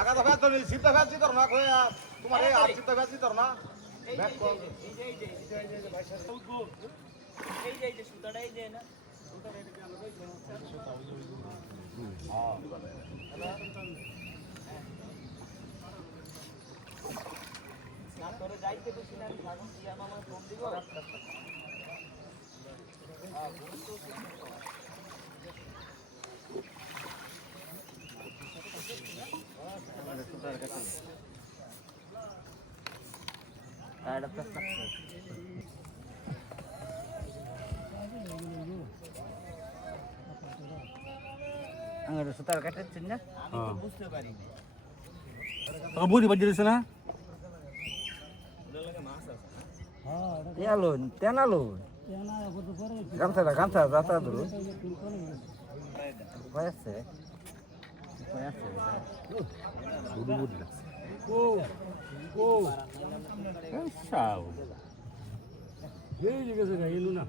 আগা তো ফেলতো নি সিদ্ধা ফেলছি তোর না কই তোমার এই আর সিদ্ধা ফেলছি তোর না ব্যাক কল এই যে সুতাটা এই যে না না তোরে যাইতে বেশি না লাগুন দিয়া মামা ফোন দিব সুতার কাটাচ্ছেন না আমি তো বুঝতে পারিনি বুঝি বাজিয়েছে না তেনালো তেনালো গামছা যাতা ধরো আছে এই গেছে না